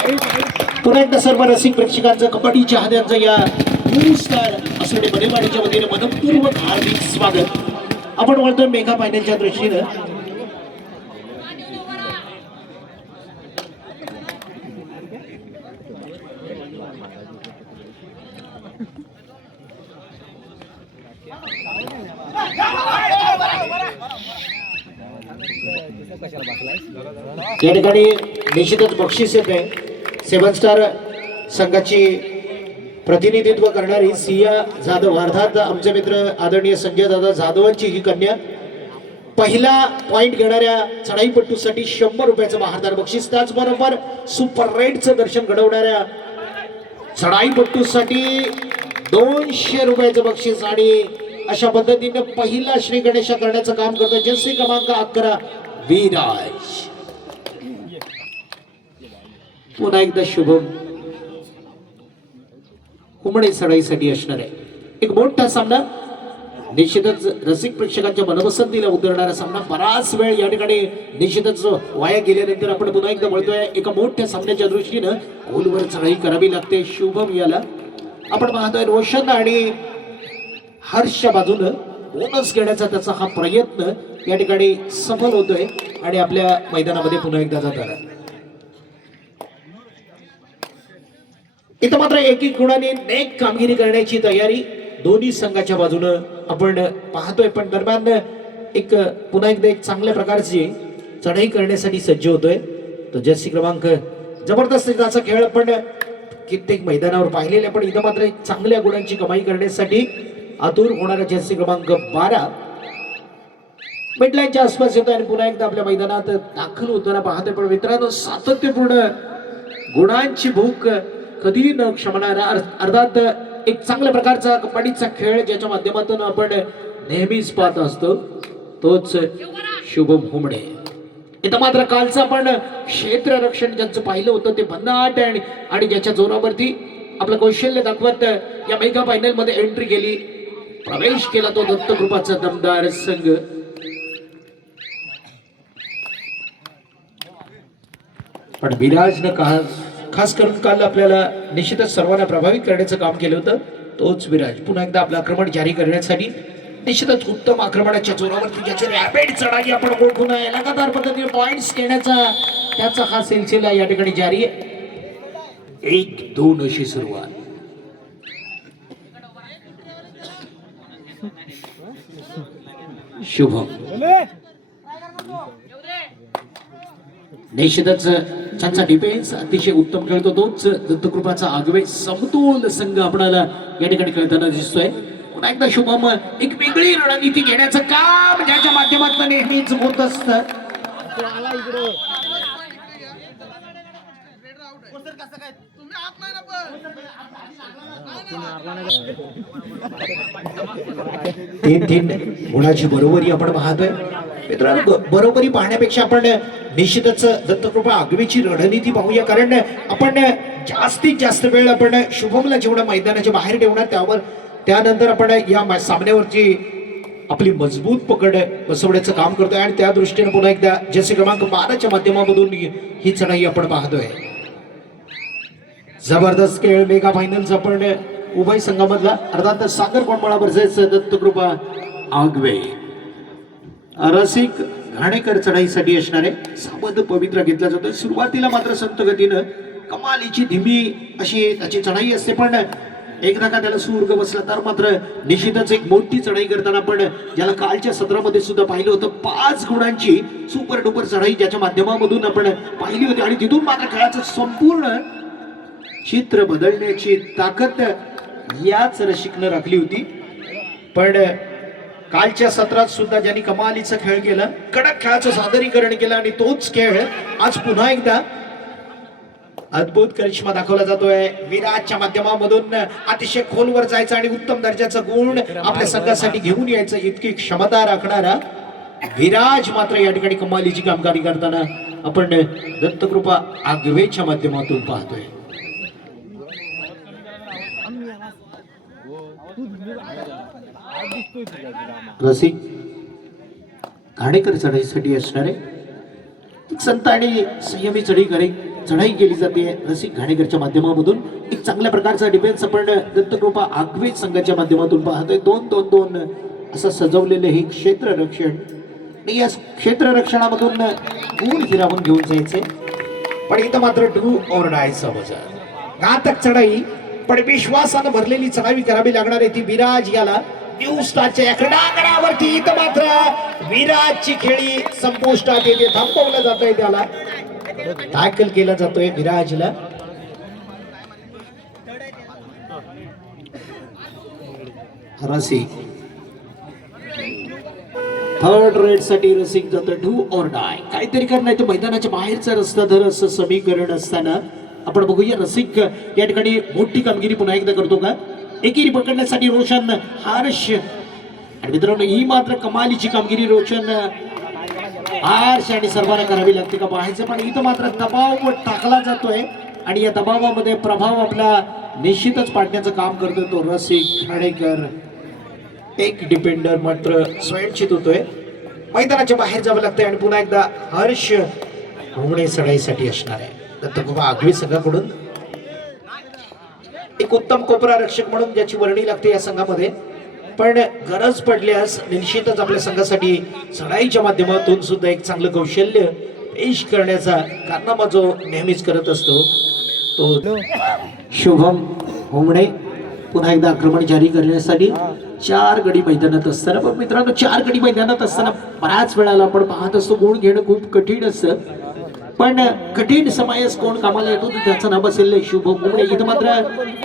पुन्हा एकदा सर्व रसिक प्रेक्षकांचं कबड्डी चाहत्यांचं या न्यू स्टार असणे बनेवाडीच्या वतीने मनपूर्वक हार्दिक स्वागत. आपण बोलतोय मेगा फायनलच्या दृष्टीनं या ठिकाणी निश्चितच बक्षीस येत आहे. 7 स्टार संघाची प्रतिनिधित्व करणारी सिया जाधव अर्थात आमचे मित्र आदरणीय संजय दादा जाधवांची ही कन्या. पहिला पॉइंट घेणाऱ्या चढाईपट्टूसाठी 100 रुपयाचं बहारदार बक्षीस. त्याचबरोबर सुपर रेडचं दर्शन घडवणाऱ्या चढाईपट्टूसाठी 200 रुपयाचं बक्षीस. आणि अशा पद्धतीने पहिला श्री गणेश करण्याचं काम करतो जर्सी क्रमांक 11 विराज. पुन्हा एकदा शुभम हुमणे चढाईसाठी असणार आहे. एक मोठा सामना, निश्चितच रसिक प्रेक्षकांच्या मनपसंतीला उतरणारा सामना. बराच वेळ या ठिकाणी निश्चितच वाया गेल्यानंतर आपण पुन्हा एकदा बोलतोय एका मोठ्या सामन्याच्या दृष्टीनं खोलवर चढाई करावी लागते. शुभम याला आपण पाहतोय रोशन आणि हर्षच्या बाजूनं बोनस घेण्याचा त्याचा हा प्रयत्न या ठिकाणी सफल होतोय आणि आपल्या मैदानामध्ये पुन्हा एकदा जाणार. इथं मात्र एक गुणाने नेक कामगिरी करण्याची तयारी दोन्ही संघाच्या बाजूनं आपण पाहतोय. पण दरम्यान एक पुन्हा एकदा एक चांगल्या प्रकारची चढाई करण्यासाठी सज्ज होतोय. तो जर्सी क्रमांक जबरदस्त त्याचा खेळ आपण कित्येक मैदानावर पाहिलेले. पण इथं मात्र एक चांगल्या गुणांची कमाई करण्यासाठी आतुर होणारा जर्सी क्रमांक 12 मिडलाईनच्या आसपास येतो आणि पुन्हा एकदा आपल्या मैदानात दाखल होताना पाहतोय. पण मित्रांनो, सातत्यपूर्ण गुणांची भूक कधी न क्षमणारा अर्थात एक चांगल्या प्रकारचा कबड्डीचा खेळ ज्याच्या माध्यमातून आपण नेहमीच पाहत असतो तोच शुभम हुमणे. इथं मात्र कालचं आपण क्षेत्ररक्षण ज्यांचं पाहिलं होतं ते भन्नाट आणि ज्याच्या जोरावरती आपलं कौशल्य दाखवत या मेगा फायनल मध्ये एंट्री केली, प्रवेश केला तो दत्तकृपाचा दमदार संघ. पण विराजनं खास करून काल आपल्याला निश्चितच सर्वांना प्रभावित करण्याचं काम केलं होतं तोच विराज. पुन्हा एकदा आपलं आक्रमण जारी करण्यासाठी निश्चितच उत्तम आक्रमणाच्या जोरावरती ज्याची रॅपिड चढाई आपण ओळखून लगातार पद्धतीने पॉइंट्स घेण्याचा त्याचा हा सिलसिला या ठिकाणी जारी आहे. 1-2 अशी सुरुवात. शुभम निश्चितच त्यांचा डिफेन्स अतिशय उत्तम खेळतो तोच दत्तकृपाचा आगवे. समतोल संघ आपल्याला या ठिकाणी खेळताना दिसतोय. पुन्हा एकदा शुभम एक वेगळी रणनीती घेण्याचं काम ज्याच्या माध्यमातून नेहमीच होत असतं. तीन गुणाची बरोबरी आपण पाहतोय. मित्रांनो, बरोबरी पाहण्यापेक्षा आपण निश्चितच दत्तकृपा आगवीची रणनीती पाहूया. कारण आपण जास्तीत जास्त वेळ आपण शुभमला जेवढा मैदानाच्या बाहेर ठेवणार त्यानंतर आपण या सामन्यावरची आपली मजबूत पकड बसवण्याचं काम करतोय. आणि त्या दृष्टीने पुन्हा एकदा जर्सी क्रमांक 12च्या माध्यमामधून ही चढाई आपण पाहतोय. जबरदस्त खेळ मेगा फायनलचा आपण उभय संघामधला अर्थात सागर कोंडमाळा वर्सेस दत्तकृपा आगवे. रसिक घाणेकर चढाईसाठी असणारे सावध पवित्र घेतला जातो. सुरुवातीला मात्र संत गतीनं कमालीची धीमी अशी त्याची चढाई असते. पण एकदा का त्याला सूर्ग बसला तर मात्र निश्चितच एक मोठी चढाई करताना आपण ज्याला कालच्या सत्रामध्ये सुद्धा पाहिलं होतं 5 गुणांची सुपर डुपर चढाई ज्याच्या माध्यमामधून आपण पाहिली होती. आणि तिथून मात्र खेळाचं संपूर्ण चित्र बदलण्याची ताकद याच रसिकनं राखली होती. पण कालच्या सत्रात सुद्धा ज्यांनी कमालीचा खेळ केला, कडक खेळाचं सादरीकरण केलं आणि तोच खेळ आज पुन्हा एकदा अद्भुत करिश्मा दाखवला जातोय. विराजच्या माध्यमामधून अतिशय खोलवर जायचं आणि उत्तम दर्जाचा गुण आपल्या संघासाठी घेऊन यायचं इतकी क्षमता राखणारा विराज मात्र या ठिकाणी कमालीची कामगिरी करताना आपण दत्तकृपा आगवेच्या माध्यमातून पाहतोय. रसिक घाणेकर चढाईसाठी असणारे संत आणि संयमी चढी चढाई केली जाते रसिक घाणेकरच्या माध्यमामधून. एक चांगल्या प्रकारचा डिफेन्स आपण दत्तकृपा आगवे संघाच्या माध्यमातून पाहतोय. 2-2-2 असं सजवलेलं हे क्षेत्ररक्षण. या क्षेत्ररक्षणामधून गुण हिरावून घेऊन जायचे, पण इथं मात्र डू ऑर डायचा बजार. घातक चढाई पण विश्वासानं भरलेली चढाई करावी लागणार आहे ती विराज याला. न्यू स्टारच्या या क्रीडांगणावरती इथं मात्र विराजची खेळी संपुष्टात येते. थांबवलं जातोय, त्याला टॅकल केला जातोय विराजला. रसिक थर्ड रेड साठी रसिक जातो. डू ऑर डाय काहीतरी करणार तो मैदानाच्या बाहेरचा रस्ता धर असं समीकरण असताना आपण बघूया रसिक या ठिकाणी मोठी कामगिरी पुन्हा एकदा करतो का. एकेरी पकडण्यासाठी रोशन हर्ष आणि मित्रांनो ही मात्र कमालीची कामगिरी रोशन हर्ष आणि सर्वांना करावी लागते का पाहायचं. पण इथं मात्र दबाव टाकला जातोय आणि या दबावामध्ये प्रभाव आपला निश्चितच पाडण्याचं काम करतो तो रसिक खाडेकर. एक डिपेंडर मात्र स्वयंचित होतोय. मैदानाच्या बाहेर जावं लागतंय आणि पुन्हा एकदा हर्ष होणे चढाईसाठी असणार आहे. दत्तकृपा आगवे संघाकडून एक उत्तम कोपरा रक्षक म्हणून ज्याची वर्णी लागते या संघामध्ये, पण गरज पडल्यास निश्चितच आपल्या संघासाठी चढाईच्या माध्यमातून सुद्धा एक चांगलं कौशल्य पेश करण्याचा कारनामा जो नेहमीच करत असतो तो शुभम होमणे. पुन्हा एकदा आक्रमण जारी करण्यासाठी 4 गडी मैदानात असताना, पण मित्रांनो 4 गडी मैदानात असताना बऱ्याच वेळाला आपण पाहत असतो गुण घेणं खूप कठीण असतं, पण कठीण समयास कोण कामाला येतो त्याचं नाव असेल शुभम होमणे. इथं मात्र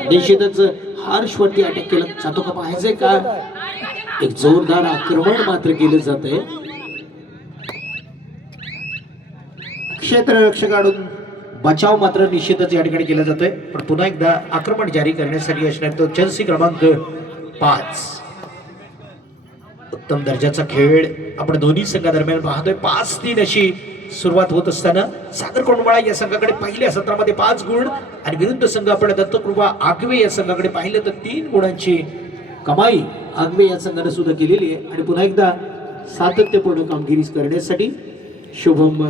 निश्चितच हर्षवरती अटॅक केलं जातो का पाहायचंय का. एक जोरदार आक्रमण मात्र केलं जात आहे. क्षेत्ररक्षकाकडून बचाव मात्र निश्चितच या ठिकाणी केला जातोय, पण पुन्हा एकदा आक्रमण जारी करण्यासाठी असणार तो जर्सी क्रमांक 5. उत्तम दर्जाचा खेळ आपण दोन्ही संघादरम्यान पाहतोय. 5-3 अशी सुरुवात होत असताना सागर कोंडमाळा या संघाकडे पहिल्या सत्रामध्ये 5 गुण आणि विरुद्ध संघ आपण दत्तकृपा आगवे या संघाकडे पाहिलं तर 3 गुणांची कमाई आगवे या संघाने सुद्धा केलेली आहे. आणि पुन्हा एकदा सातत्यपूर्ण कामगिरी करण्यासाठी शुभम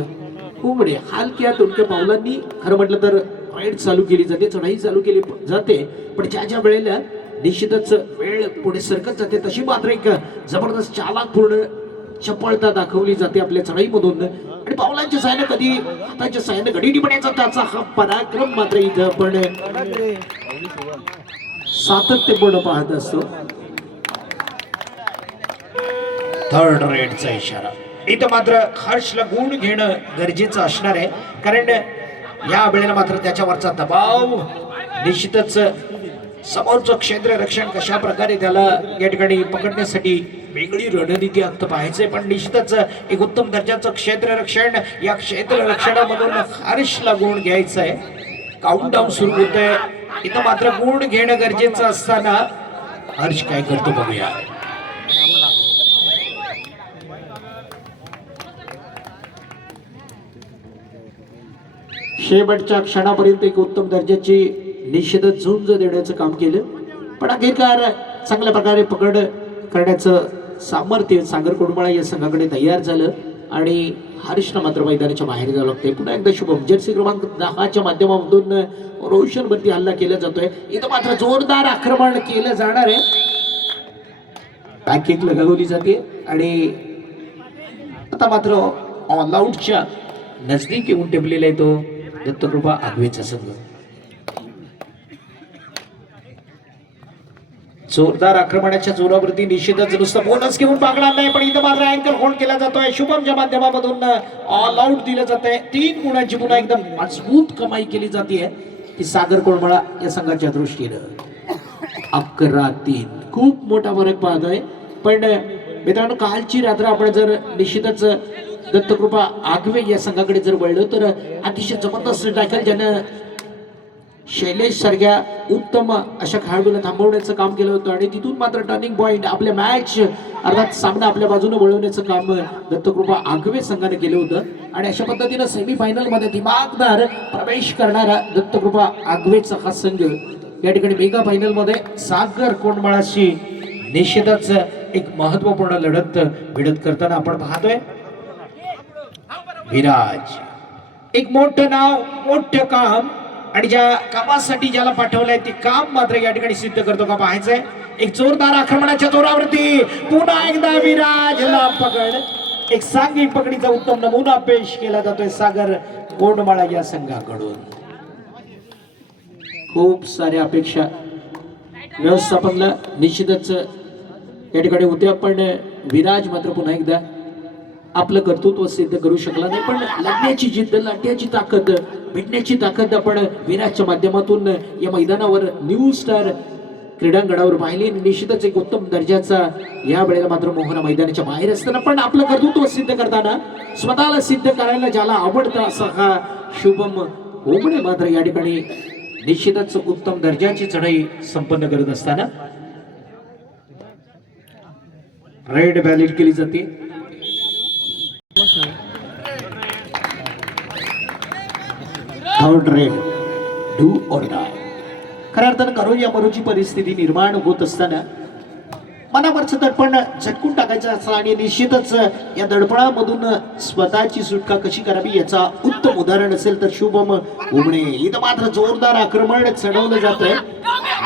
होमणे हलक्या तुमक्या पावलांनी खरं म्हटलं तर राईड चालू केली जाते, चढाई चालू केली जाते, पण ज्या ज्या वेळेला निश्चितच वेळ पुढे सरकत जाते तशी मात्र एक जबरदस्त चालाकपूर्ण चपळता दाखवली जाते आपल्या चढाईमधून. आणि पावलांच्या साहाय्याने कधी हाताच्या साहाय्याने गडी निभण्याचा त्याचा हा पराक्रम मात्र इथं आपण सातत्यपूर्ण पाहत असतो. थर्ड रेडचा इशारा. इथं मात्र हर्षला गुण घेणं गरजेचं असणार आहे, कारण या वेळेला मात्र त्याच्यावरचा दबाव निश्चितच समोरचं क्षेत्ररक्षण कशा प्रकारे त्याला या ठिकाणी पकडण्यासाठी वेगळी रणनीती अर्थ पाहायचंय, पण निश्चितच एक उत्तम दर्जाचं क्षेत्ररक्षण. या क्षेत्ररक्षणामधून हर्षला गुण घ्यायचा आहे. काउंटडाऊन सुरू होतोय. इथं मात्र गुण घेणं गरजेचं असताना हर्ष काय करतो बघूया. शेवटच्या क्षणापर्यंत एक उत्तम दर्जाची निश्चितच झुंज देण्याचं काम केलं, पण अखेरकार चांगल्या प्रकारे पकड करण्याचं सामर्थ्य सागर कोंडमाळा या संघाकडे तयार झालं आणि हर्षला मात्र मैदानाच्या बाहेर जावं लागतंय. पुन्हा एकदा शुभम जर्सी क्रमांक 10च्या माध्यमातून रोशनवरती हल्ला केला जातोय. इथं मात्र जोरदार आक्रमण केलं जाणार आहे. बॅककिक लगावली जाते आणि आता मात्र ऑल आउटच्या नजदीक येऊन टेपलेला आहे तो दत्तकृपा आगवेचा संघ. जोरदार आक्रमणाच्या जोरावरती निश्चितच नुसतं बोनस घेऊन पागणार नाही, पण इथं मात्र अँकर होल्ड केला जातोय. शुभमच्या माध्यमामधून ऑल आउट दिलं जात आहे. 3 गुणांची पुन्हा एकदम मजबूत कमाई केली जाते ती सागर कोंडमाळा या संघाच्या दृष्टीनं. 11-3 खूप मोठा फरक पाहतोय, पण मित्रांनो कालची रात्र आपण जर निश्चितच दत्तकृपा आगवे या संघाकडे जर वळलो तर अतिशय जबरदस्त टॅकल ज्यानं शैलेश सारख्या उत्तम अशा खेळाडूला थांबवण्याचं काम केलं होतं आणि तिथून मात्र टर्निंग पॉइंट आपल्या मॅच अर्थात सामना आपल्या बाजूने वळवण्याचं काम दत्तकृपा आगवे संघाने केलं होतं. आणि अशा पद्धतीनं सेमीफायनल मध्ये दिमागदार प्रवेश करणारा दत्तकृपा आगवेचा हा संघ या ठिकाणी मेगा फायनल मध्ये सागर कोंडमाळाशी निश्चितच एक महत्वपूर्ण लढत भिडत करताना आपण पाहतोय. विराज एक मोठं नाव मोठं काम आणि ज्या कामासाठी ज्याला पाठवलंय ते काम मात्र या ठिकाणी सिद्ध करतो का पाहायचंय. एक जोरदार आक्रमणाच्या जोरावरती पुन्हा एकदा विराजला पकड. एक सांघिक पकडीचा उत्तम नमुना पेश केला जातोय सागर कोंडमाळा या संघाकडून. खूप साऱ्या अपेक्षा व्यवस्थापनला निश्चितच या ठिकाणी होत्या, पण विराज मात्र पुन्हा एकदा आपलं कर्तृत्व सिद्ध करू शकला नाही. पण लढण्याची जिद्द, लाटण्याची ताकद, भिडण्याची ताकद आपण विराजच्या माध्यमातून या मैदानावर न्यू स्टार क्रीडांगणावर पाहिली. निश्चितच एक उत्तम दर्जाचा या वेळेला मात्र मोहना मैदानाच्या बाहेर असताना पण आपलं कर्तृत्व सिद्ध करताना स्वतःला सिद्ध करायला ज्याला आवडतं असा हा शुभम होमणे मात्र या ठिकाणी निश्चितच उत्तम दर्जाची चढाई संपन्न करत असताना रेड बॅलेट केली जाते. Third red, do or die. खऱ्या अर्थानं करो या मरोची परिस्थिती निर्माण होत असताना मनावरचं दडपण झटकून टाकायचं असं आणि निश्चितच या दडपणामधून स्वतःची सुटका कशी करावी याचा उत्तम उदाहरण असेल तर शुभम होमणे. इथं मात्र जोरदार आक्रमण चढवलं जात आहे.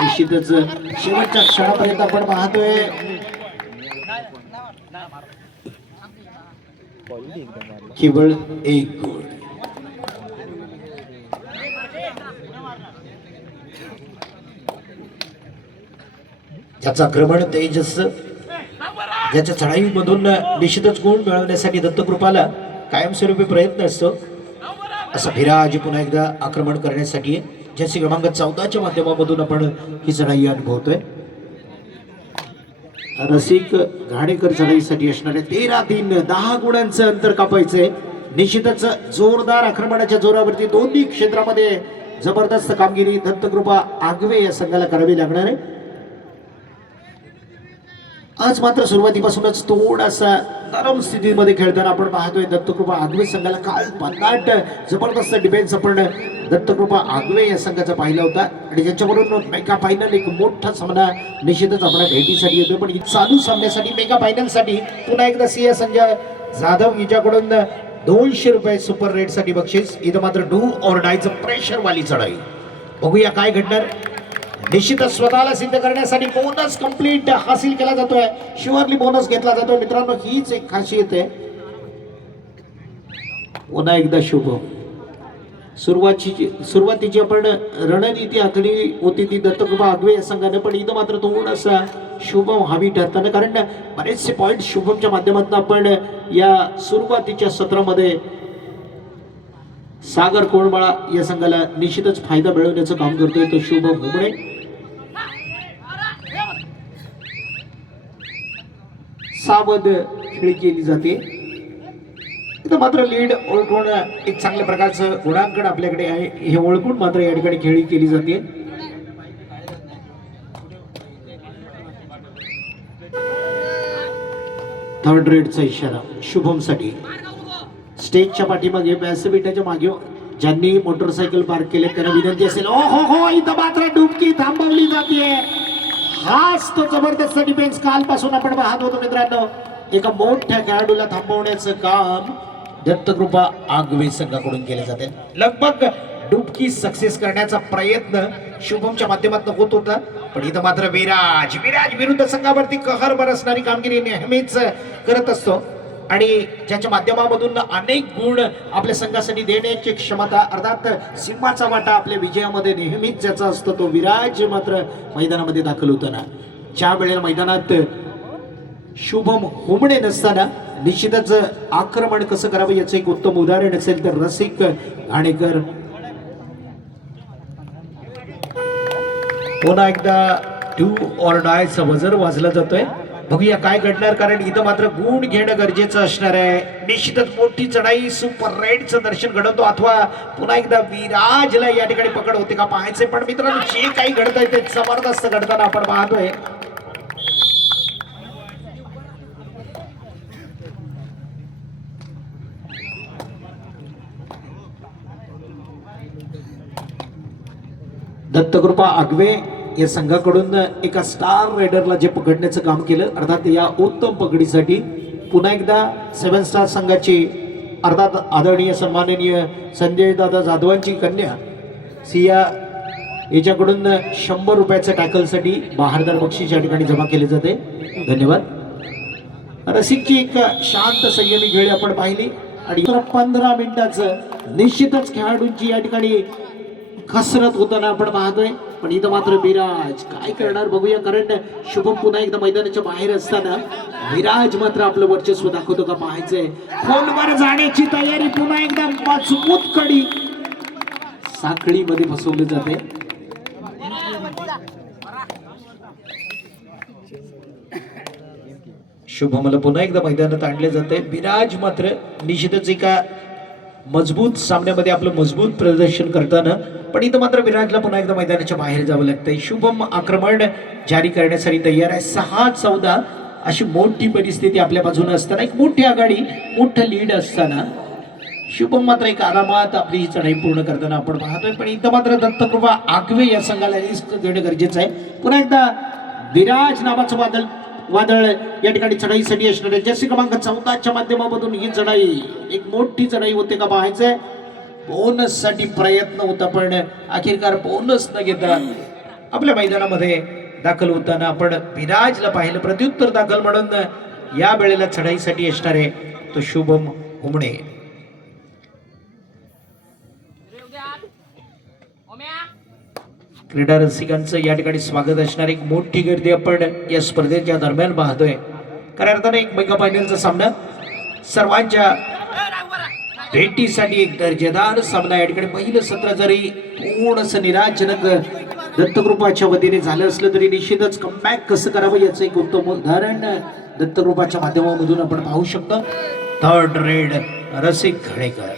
निश्चितच शेवटच्या क्षणापर्यंत आपण पाहतोय केवळ एक गोल. ज्याचं आक्रमण तेजस, ज्याच्या चढाईमधून निश्चितच गुण मिळवण्यासाठी दत्तकृपाला कायमस्वरूपी प्रयत्न असतो असा विराज पुन्हा एकदा आक्रमण करण्यासाठी ज्याची क्रमांक 14च्या माध्यमामधून आपण ही चढाई अनुभवतोय. रसिक घाणेकर चढाईसाठी असणाऱ्या 13-3 10 गुणांचं अंतर कापायचंय. निश्चितच जोरदार आक्रमणाच्या जोरावरती दोन्ही क्षेत्रामध्ये जबरदस्त कामगिरी दत्तकृपा आगवे या संघाला करावी लागणार आहे. आज मात्र सुरुवातीपासूनच थोडासा नरम स्थितीमध्ये खेळताना आपण पाहतोय दत्तकृपा आगवे संघाला. काल 50 जबरदस्त डिफेन्स आपण दत्तकृपा आगवे या संघाचा पाहिला होता आणि ज्याच्याकडून मेगा फायनल एक मोठा सामना निश्चितच आपण भेटीसाठी येतोय. पण चालू सामन्यासाठी मेगा फायनलसाठी पुन्हा एकदा सिंह संजय जाधव हिच्याकडून 200 रुपये सुपर रेट साठी बक्षीस. इथं मात्र डू ऑर डायचं प्रेशर वाली चढाई. बघूया काय घडणार. निश्चितच स्वतःला सिद्ध करण्यासाठी बोनस कंप्लीट हासिल केला जातोय. शुअरली बोनस घेतला जातोय मित्रांनो. हीच एक खासियत आहे. पुन्हा एकदा शुभम. सुरुवातीची आपण रणनीती आखली होती ती दत्तकृपा आगवे या संघाने, पण इथं मात्र थोडासा शुभम हवी ठरताना कारण बरेचसे पॉइंट शुभमच्या माध्यमातून आपण या सुरुवातीच्या सत्रामध्ये सागर कोंडमाळा या संघाला निश्चितच फायदा मिळवण्याचं काम करतोय तो शुभम होमणे. सावध खेळी केली जाते. इथं मात्र लीड ओळखून एक चांगल्या प्रकारचं गुणांकन आपल्याकडे आहे हे ओळखून मात्र या ठिकाणी खेळी केली जाते. थर्ड रेडचा इशारा शुभमसाठी. स्टेजच्या पाठीमागे व्यासपीठाच्या मागे ज्यांनी मोटरसायकल पार्क केले त्यांना विनंती असेल ओ हो हो इथं मात्र डुबकी थांबवली जाते. हाच तो जबरदस्त डिफेन्स कालपासून आपण पाहत होतो मित्रांनो. एका मोठ्या खेळाडूला थांबवण्याचं काम दत्तकृपा आगवे संघाकडून केले जाते. लगभग डुबकी सक्सेस करण्याचा प्रयत्न शुभमच्या माध्यमातून होत होता, पण इथं मात्र विराज विरुद्ध संघावरती कहर बरसणारी कामगिरी नेहमीच करत असतो आणि ज्याच्या माध्यमामधून अनेक गुण आपल्या संघासाठी देण्याची क्षमता अर्थात सिंहाचा वाटा आपल्या विजयामध्ये नेहमीच ज्याचा असतो तो विराज मात्र मैदानामध्ये दाखल होताना ज्या वेळेला मैदानात शुभम होमणे नसताना निश्चितच आक्रमण कसं करावं याचं एक उत्तम उदाहरण असेल तर रसिक घाणेकर. पुन्हा एकदा डू ऑर डायचा वजर वाजला जातोय. बघूया काय घडणार कारण इथं मात्र गुण घेणं गरजेचं असणार आहे. निश्चितच मोठी चढाई सुपर रेडचं दर्शन घडवतो अथवा पुन्हा एकदा विराजला या ठिकाणी पकड होते का पाहायचंय. पण मित्रांनो जे काही घडतंय ते जबरदस्त घडताना आपण पाहतोय. दत्तकृपा आगवे या संघाकडून एका स्टार रायडरला जे पकडण्याचं काम केलं अर्थात या उत्तम पकडीसाठी पुन्हा एकदा 7 स्टार संघाची अर्थात आदरणीय सन्माननीय संजय दादा जाधवांची कन्या सिया याच्याकडून 100 रुपयाच्या टॅकलसाठी बहारदार बक्षीस या ठिकाणी जमा केले जाते. धन्यवाद. रसिकची एक शांत संयमी खेळी आपण पाहिली आणि 15 मिनिटाचं निश्चितच खेळाडूंची या ठिकाणी कसरत होताना आपण पाहतोय. पण इथं मात्र विराज काय करणार बघूया, कारण शुभम पुन्हा एकदा मैदानाच्या बाहेर असताना विराज मात्र आपलं वर्चस्व दाखवतो का पाहायचंय. खोलवर जाण्याची तयारी, पुन्हा एकदा मजबूत कडी साखळीमध्ये फसवली जाते. शुभमला पुन्हा एकदा मैदानात आणले जाते. विराज मात्र निश्चितच एका मजबूत सामन्यामध्ये आपलं मजबूत प्रदर्शन करताना, पण इथं मात्र विराजला पुन्हा एकदा मैदानाच्या बाहेर जावं लागतंय. शुभम आक्रमण जारी करण्यासाठी तयार आहे. 6-14 अशी मोठी परिस्थिती आपल्या बाजूने असताना, एक मोठी आघाडी मोठं लीड असताना शुभम मात्र एक आरामात आपली ही चढाई पूर्ण करताना आपण पाहतोय. पण इथं मात्र दत्तकृपा आगवे या संघाला रिस्क घेणं गरजेचं आहे. पुन्हा एकदा विराज नावाचं वादळ या ठिकाणी चढाईसाठी असणार आहे. जर्सी क्रमांक 14च्या माध्यमामधून ही चढाई एक मोठी चढाई होते का पाहायचंय. बोनस साठी प्रयत्न होता, पण अखेरकार बोनस न घेता आपल्या मैदानामध्ये दाखल होताना आपण विराजला पाहिलं. प्रत्युत्तर दाखल म्हणून या वेळेला चढाईसाठी असणार आहे तो शुभम हुमणे. क्रीडा रसिकांचं या ठिकाणी स्वागत असणार. एक मोठी गर्दी आपण या स्पर्धेच्या दरम्यान पाहतोय. खऱ्या अर्थाने एक मेगा फायनलचा सामना, सर्वांच्या भेटीसाठी एक दर्जेदार सामना या ठिकाणी. पहिलं सत्र जरी थोडंसं निराशजनक दत्तकृपाच्या वतीने झालं असलं तरी निश्चितच कमबॅक कसं करावं याचं एक उत्तम उदाहरण दत्तकृपाच्या माध्यमामधून आपण पाहू शकतो. थर्ड रेड रसिक घडेकर.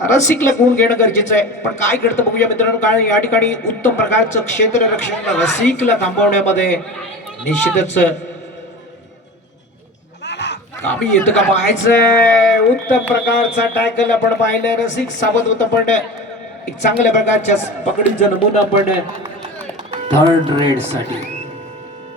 रसिकला गुण घेणं गरजेचं आहे, पण काय घडतं बघूया मित्रांनो. कारण या ठिकाणी उत्तम प्रकारचं क्षेत्ररक्षण रसिकला थांबवण्यामध्ये निश्चितच कामी येतं का पाहायचंय. उत्तम प्रकारचा टॅकल आपण पाहिलं. रसिक सावध होतं, पण एक चांगल्या प्रकारच्या पकडीचा नमुना आपण थर्ड रेड साठी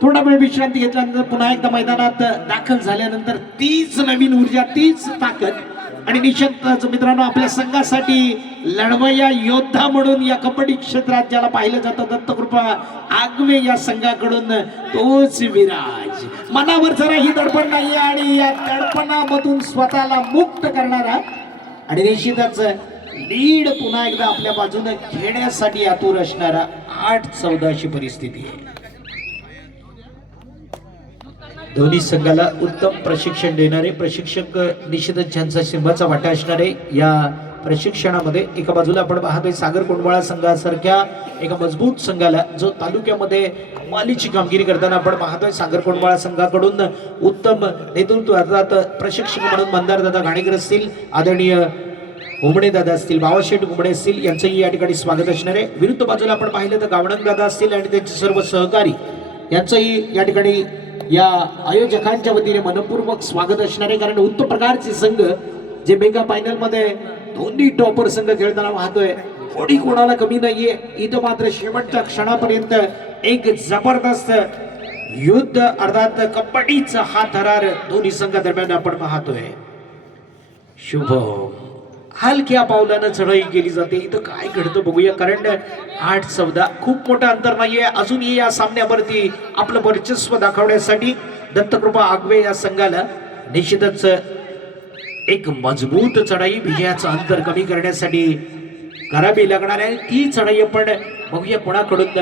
थोडा वेळ विश्रांती घेतल्यानंतर पुन्हा एकदा मैदानात दाखल झाल्यानंतर तीच नवीन ऊर्जा, तीच ताकद आणि निश्चितच मित्रांनो आपल्या संघासाठी लढवया योद्धा म्हणून या कबड्डी क्षेत्रात ज्याला पाहिलं जातं दत्तकृपा आगवे या संघाकडून तोच विराज. मनावर जराही दडपण नाही आणि या दडपणामधून स्वतःला मुक्त करणारा आणि निश्चितच लीड पुन्हा एकदा आपल्या बाजूने घेण्यासाठी आतुर असणारा 8-14 अशी परिस्थिती आहे. दोन्ही संघाला उत्तम प्रशिक्षण देणारे प्रशिक्षक निश्चितच ज्यांचा सिंहाचा वाटा असणारे या प्रशिक्षणामध्ये. एका बाजूला आपण पाहतोय सागर कोंडवाळा संघासारख्या एका मजबूत संघाला जो तालुक्यामध्ये मालीची कामगिरी करताना आपण पाहतोय. सागर कोंडवाळा संघाकडून उत्तम नेतृत्व अर्थात प्रशिक्षक म्हणून मंदारदादा घाणेकर असतील, आदरणीय हुमणे दादा असतील, बाबाशेठ हुमणे असतील, यांचंही या ठिकाणी स्वागत असणार आहे. विरुद्ध बाजूला आपण पाहिलं तर गावणंग दादा असतील आणि त्यांचे सर्व सहकारी यांचंही या ठिकाणी या आयोजकांच्या वतीने मनपूर्वक स्वागत असणार आहे. कारण उत्तम प्रकारचे संघ जे मेगा फायनल मध्ये दोन्ही टॉपर संघ खेळताना पाहतोय, कोणी कोणाला कमी नाहीये. इथं मात्र शेवटच्या क्षणापर्यंत एक जबरदस्त युद्ध अर्थात कबड्डीचा हा थरार दोन्ही संघादरम्यान आपण पाहतोय. शुभम हलक्या पावलानं चढाई केली जाते. इथं काय घडतं बघूया, कारण 8-14 खूप मोठं अंतर नाहीये. अजूनही या सामन्यावरती आपलं वर्चस्व दाखवण्यासाठी दत्तकृपा आगवे या संघाला निश्चितच एक मजबूत चढाई विजयाचं अंतर कमी करण्यासाठी करावी लागणार आहे. ती चढाई आपण बघूया कोणाकडून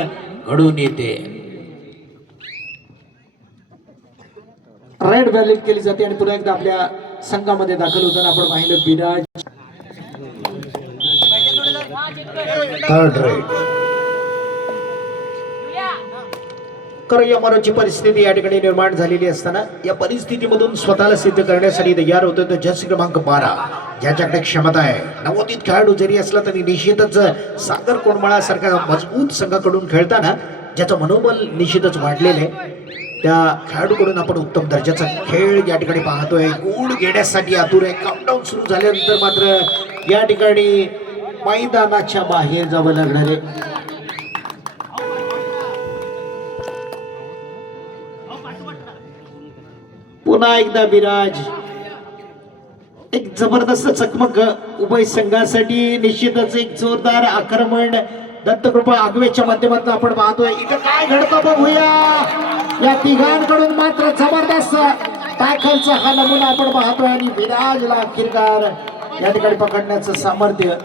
घडून येते. रेड व्हॅलिड केली जाते आणि पुन्हा एकदा आपल्या संघामध्ये दाखल होताना आपण पाहिलं विराज. थर्ड रेड करयमराची परिस्थिती या ठिकाणी निर्माण झालेली असताना या परिस्थितीमधून स्वतःला सिद्ध करण्यासाठी तयार होतो तो जर्सी क्रमांक 12 ज्याच्याकडे क्षमता आहे. नवोदित खेळाडू जरी असला तरी निश्चितच सागर कोंडमाळा सारख्या मजबूत संघाकडून खेळताना ज्याचं मनोबल निश्चितच वाढलेलं आहे, त्या खेळाडूकडून आपण उत्तम दर्जाचा खेळ या ठिकाणी पाहतोय. गुण घेण्यासाठी आतुर आहे. काउंटडाऊन सुरू झाल्यानंतर मात्र या ठिकाणी मैदानाच्या बाहेर जावं लागणार आहे. पुन्हा एकदा विराज. एक जबरदस्त चकमक उभय संघासाठी. निश्चितच एक जोरदार आक्रमण दत्तकृपा आगवेच्या माध्यमातून आपण पाहतोय. इथं काय घडतं बघूया. या तिघांकडून मात्र जबरदस्त टॅकलचा हा नमुना आपण पाहतोय आणि विराजला अखेरकार या ठिकाणी पकडण्याचं सामर्थ्य.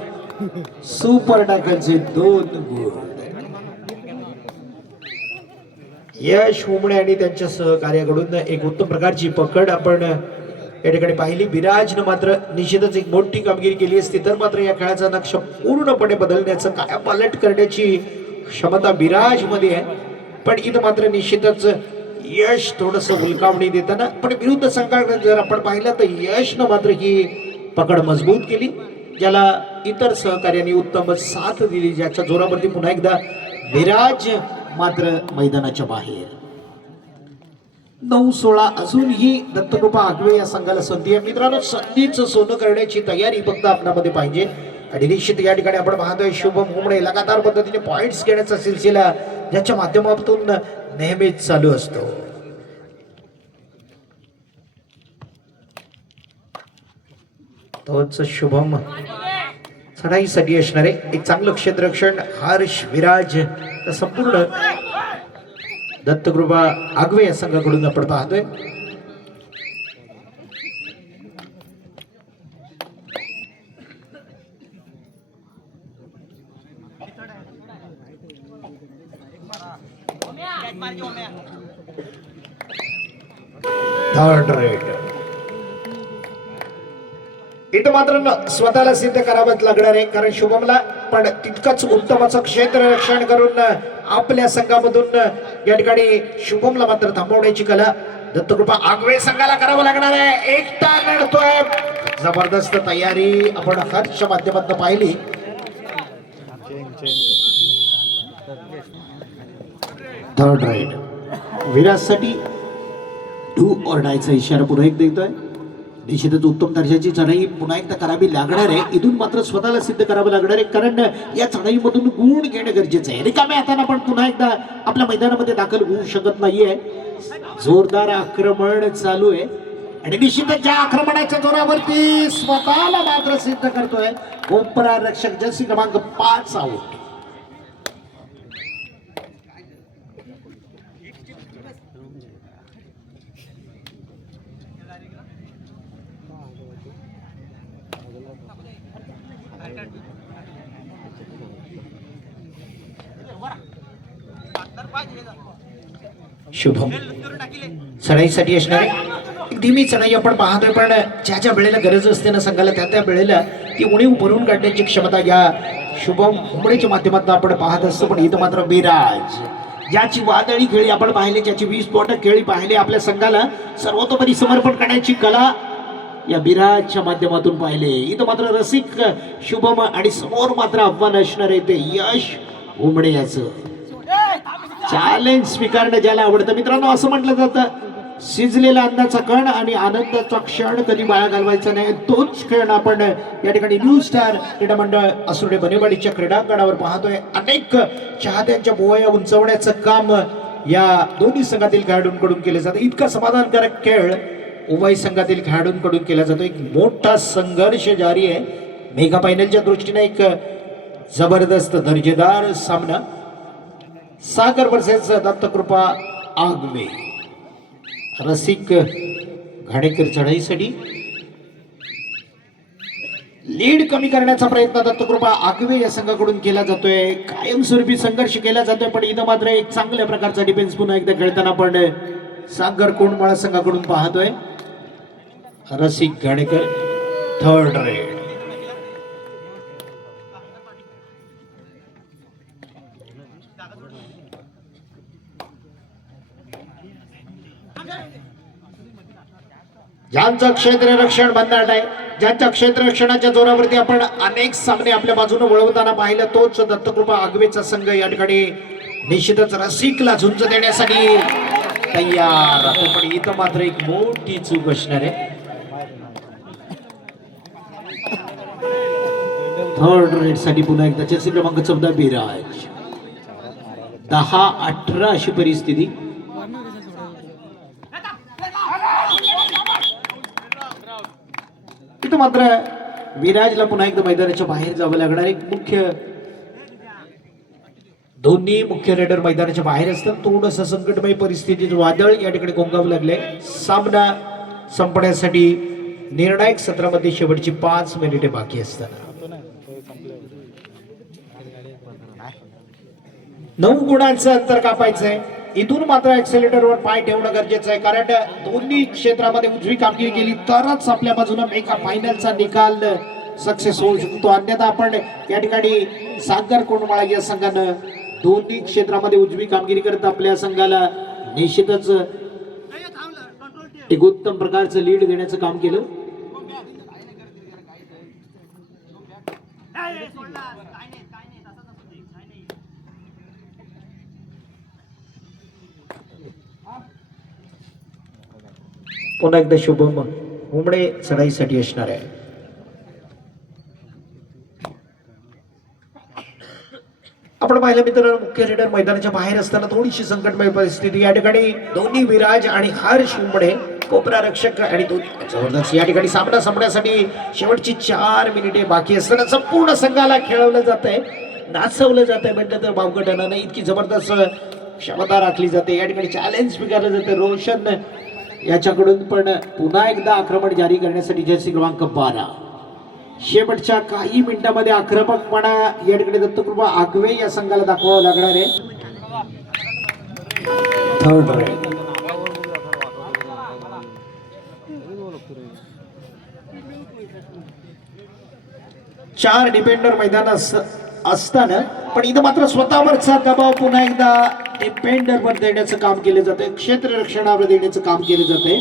सुपर टॅकलचे 2 गुण. यश हुमणे आणि त्यांच्या सहकार्याकडून एक उत्तम प्रकारची पकड आपण या ठिकाणी पाहिली. विराजनं मात्र निश्चितच एक मोठी कामगिरी केली असती तर मात्र या खेळाचा नक्ष पूर्णपणे बदलण्याचं कायापालट करण्याची क्षमता विराज मध्ये आहे. पण इथं मात्र निश्चितच यश थोडस उलकावणी देताना. पण विरुद्ध संघाकडे जर आपण पाहिलं तर यशनं मात्र ही पकड मजबूत केली, ज्याला इतर सहकार्यांनी उत्तम साथ दिली, ज्याच्या जोरावरती पुन्हा एकदा विराज मात्र मैदानाच्या बाहेर. 9-16 अजूनही दत्तकृपा आगवे या संघाला संधी आहे. मित्रांनो, संधीचं सोनं करण्याची तयारी फक्त आपल्यामध्ये पाहिजे. आणि निश्चित या ठिकाणी आपण पाहतोय शुभम हुमणे लगातार पद्धतीने पॉइंट्स घेण्याचा सिलसिला ज्याच्या माध्यमातून नेहमीच चालू असतो. तोच शुभम चढाईसाठी असणारे एक चांगलं क्षेत्ररक्षण हर्ष विराज संपूर्ण दत्तकृपा आगवे या संघाकडून आपण पाहतोय. Third red. इथं मात्र स्वतःला सिद्ध करावंच लागणार आहे, कारण शुभमला पण तितकंच उत्तम असं क्षेत्ररक्षण करून आपल्या संघामधून या ठिकाणी शुभमला मात्र थांबवण्याची कला दत्तकृपा आगवे संघाला करावं लागणार आहे. एकटा लढतोय. जबरदस्त तयारी आपण हर्षच्या माध्यमातून पाहिली. थर्ड राईड विराजसाठी डू ऑर डायचा इशारा पुन्हा एकदा देतोय. निश्चितच उत्तम दर्जाची चढाई पुन्हा एकदा करावी लागणार आहे. इथून मात्र स्वतःला सिद्ध करावं लागणार आहे, कारण या चढाईमधून गुण घेणं गरजेचं आहे. रिकाम्या हाताने आपण पुन्हा एकदा आपल्या मैदानामध्ये दाखल होऊ शकत नाहीये. जोरदार आक्रमण चालू आहे आणि निश्चितच ज्या आक्रमणाच्या जोरावरती स्वतःला मात्र सिद्ध करतोय कोपरा रक्षक जर्सी क्रमांक 5 आउट. शुभम चढाईसाठी असणारे धीमी चढाई आपण पाहतोय, पण ज्या ज्या वेळेला गरज असते ना संघाला त्या वेळेला ती उणीव भरून काढण्याची क्षमता या शुभम हुमणेच्या माध्यमातून आपण पाहत असतो. पण इथं मात्र विराज ज्याची वादळी खेळी आपण पाहिले, ज्याची 20 स्फोटक खेळी पाहिले, आपल्या संघाला सर्वतोपरी समर्पण करण्याची कला या विराजच्या माध्यमातून पाहिले. इथं मात्र रसिक शुभम आणि समोर मात्र आव्हान असणार आहे ते यश हुमणे याचं. चॅलेंज स्वीकारणं ज्याला आवडतं. मित्रांनो, असं म्हटलं जातं शिजलेला अन्नाचा कण आणि आनंदाचा क्षण कधी वाया घालवायचा नाही. तोच क्षण आपण या ठिकाणी न्यू स्टार क्रीडा मंडळ असुर्डे बनेवाडीच्या क्रीडांगणावर पाहतोय. अनेक चाहत्यांच्या भुवया उंचवण्याचं काम या दोन्ही संघातील खेळाडूंकडून केलं जातं. इतका समाधानकारक खेळ उभय संघातील खेळाडूंकडून केला जातो. एक मोठा संघर्ष जारी आहे. मेगा फायनलच्या दृष्टीने एक जबरदस्त दर्जेदार सामना. सागर वर्सेस दत्तकृपा आगवे. रसिक घाणेकर चढाईसाठी लीड कमी करण्याचा प्रयत्न दत्तकृपा आगवे या संघाकडून केला जातोय. कायमस्वरूपी संघर्ष केला जातोय, पण इथं मात्र एक चांगल्या प्रकारचा डिफेन्स पुन्हा एकदा खेळताना आपण सागर कोंडमाळा संघाकडून पाहतोय. रसिक घाणेकर थर्ड रेड. ज्यांचं क्षेत्ररक्षण भन्नाट आहे, ज्यांच्या क्षेत्ररक्षणाच्या जोरावरती आपण अनेक सामने आपल्या बाजूने वळवताना पाहिलं, तोच दत्तकृपा आगवेचा संघ या ठिकाणी निश्चितच रसिकला झुंज देण्यासाठी तयार आहे. पण इथं मात्र एक मोठी चूक असणार आहे. थर्ड रेड साठी पुन्हा एकदा जर्सी क्रमांक 14 विराज. 10-18 अशी परिस्थिती. इथं मात्र विराजला पुन्हा एकदा मैदानाच्या बाहेर जावं लागणार. एक दोन्ही मुख्य रेडर मैदानाच्या बाहेर असतात. थोडंसं संकटमय परिस्थितीत वादळ या ठिकाणी गोंगावू लागले. सामना संपण्यासाठी निर्णायक सत्रामध्ये शेवटची 5 मिनिटे बाकी असताना 9 गुणांचं अंतर कापायचंय. इथून मात्र ऍक्सेलेटरवर पाय ठेवणं गरजेचं आहे, कारण दोन्ही क्षेत्रामध्ये उजवी कामगिरी केली तरच आपल्या बाजूने मेगा फायनलचा निकाल सक्सेस होऊ शकतो. अन्यथा आपण या ठिकाणी सागर कोंडमाळा या संघानं दोन्ही क्षेत्रामध्ये उजवी कामगिरी करत आपल्या संघाला निश्चितच एक उत्तम प्रकारचं लीड देण्याचं काम केलं. पुन्हा एकदा शुभम उमडे चढाईसाठी असणार आहे. आपण पाहिलं मित्रांनो, मुख्य रेडर मैदानाच्या बाहेर असताना थोडीशी संकटमय परिस्थिती. या ठिकाणी दोन्ही विराज आणि हर्ष उमडे कोपरा रक्षक आणि दोन्ही जबरदस्त या ठिकाणी सामना संपण्यासाठी शेवटची 4 मिनिटे बाकी असताना संपूर्ण संघाला खेळवलं जात आहे, नाचवलं जात आहे म्हटलं तर बावगटानं नाही. इतकी जबरदस्त क्षमता राखली जाते. या ठिकाणी चॅलेंज स्वीकारलं जातं. रोशन याच्याकडून पण पुन्हा एकदा आक्रमण जारी करण्यासाठी जर्सी क्रमांक 12 शेवटच्या काही मिनिटांमध्ये आक्रमकपणा या ठिकाणी दत्तकृपा आगवे या संघाला दाखवावं लागणार आहे. Third right. चार डिफेंडर मैदान असताना पण इथं मात्र स्वतःवरचा दबाव पुन्हा एकदा डिफेंडरवर देण्याचं काम केलं जाते, क्षेत्ररक्षणावर देण्याचं काम केलं जाते.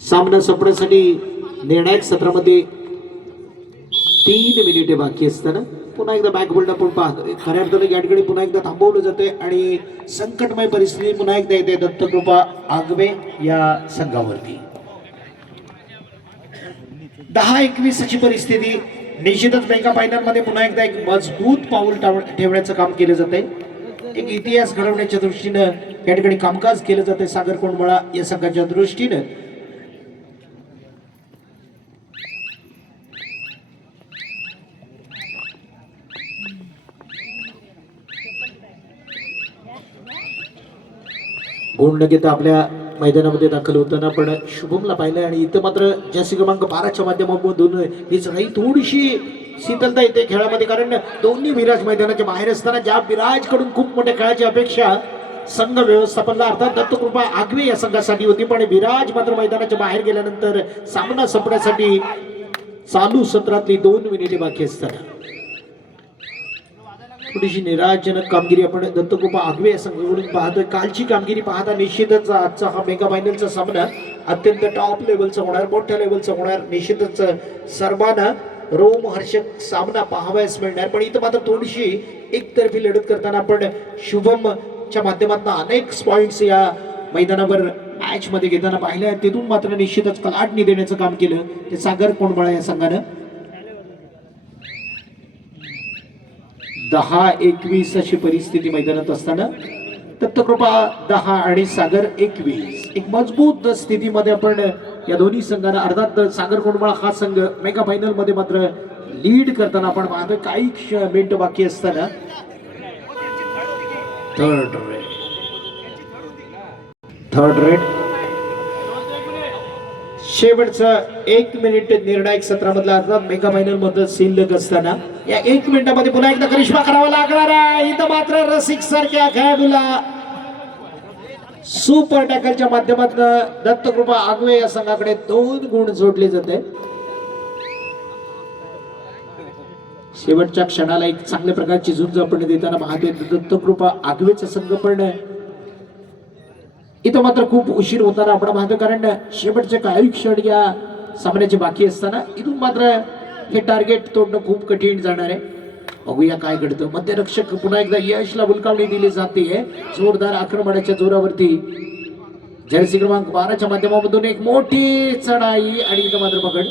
सामना संपण्यासाठी निर्णायक सत्रामध्ये 3 मिनिटे बाकी असताना पुन्हा एकदा बॅक बोल्ड आपण पाहतो. खऱ्या अर्थाने या ठिकाणी पुन्हा एकदा थांबवलं जाते आणि संकटमय परिस्थिती पुन्हा एकदा येते दत्तकृपा आगवे या संघावरती. 10-21 अशी परिस्थिती. निश्चितच मेगा फायनल मध्ये पुन्हा एकदा एक मजबूत पाऊल ठेवण्याचं काम केलं जाते. एक इतिहास घडवण्याच्या दृष्टीनं या ठिकाणी कामकाज केलं जाते सागर कोंडमाळा या संघाच्या दृष्टीनं. गुण न घेता आपल्या मैदानामध्ये दाखल होताना पण शुभमला पाहिलं आणि इथं मात्र जर्सी क्रमांक 12च्या माध्यमातून ही चढाई थोडीशी शीतलता येते खेळामध्ये, कारण दोन्ही विराज मैदानाच्या बाहेर असताना ज्या विराजकडून खूप मोठ्या खेळाची अपेक्षा संघ व्यवस्थापनला अर्थात दत्तकृपा आगवे या संघासाठी होती, पण विराज मात्र मैदानाच्या बाहेर गेल्यानंतर सामना संपण्यासाठी चालू सत्रातली 2 मिनिटे बाकी असताना थोडीशी निराशजनक कामगिरी आपण दत्तकृपा आगवे या संघाकडून पाहतोय. कालची कामगिरी पाहता निश्चितच आजचा हा मेगा फायनलचा सामना अत्यंत टॉप लेवलचा होणार, मोठ्या लेवलचा होणार. निश्चितच सर्वांना रोमहर्षक सामना पाहावयास मिळणार. पण इथं मात्र थोडीशी एकतर्फी लढत करताना आपण शुभमच्या माध्यमातून अनेक पॉइंट्स या मैदानावर मॅच मध्ये घेताना पाहिलं. तिथून मात्र निश्चितच कलाटणी देण्याचं काम केलं ते सागर कोंडमाळा या संघानं. 10-21 अशी परिस्थिती मैदानात असताना दत्तकृपा 10 आणि सागर 21 एक मजबूत स्थितीमध्ये आपण या दोन्ही संघांना अर्थात सागर कोंडमाळा हा संघ मेगा फायनल मध्ये मात्र लीड करताना आपण पाहतोय. काही मिनिट बाकी असताना थर्ड रेड शेवटचं 1 मिनिट निर्णायक सत्रामधला अर्थात मेगा फायनल मध्ये शिल्लक असताना या 1 मिनिटामध्ये पुन्हा एकदा करिश्मा करावा लागणार आहे. इथं मात्र रसिक सारख्या खेळाडूला सुपर टॅकलच्या माध्यमातून दत्तकृपा आगवे या संघाकडे 2 गुण जोडले जाते. शेवटच्या क्षणाला एक चांगल्या प्रकारची झुंज आपण देताना पाहतोय दत्तकृपा आगवेचा संघ, पण इथं मात्र खूप उशीर होताना आपण पाहतो, कारण शेवटचे काही क्षण या सामन्याचे बाकी असताना इथून मात्र हे टार्गेट तोडणं खूप कठीण जाणार आहे. बघूया काय घडतं. मध्यरक्षक पुन्हा एकदा यशला बुलकावणी दिली जाते. जोरदार आक्रमणाच्या जोरावरती जर्सी क्रमांक 12च्या माध्यमातून एक मोठी चढाई आणि इथं मात्र पकड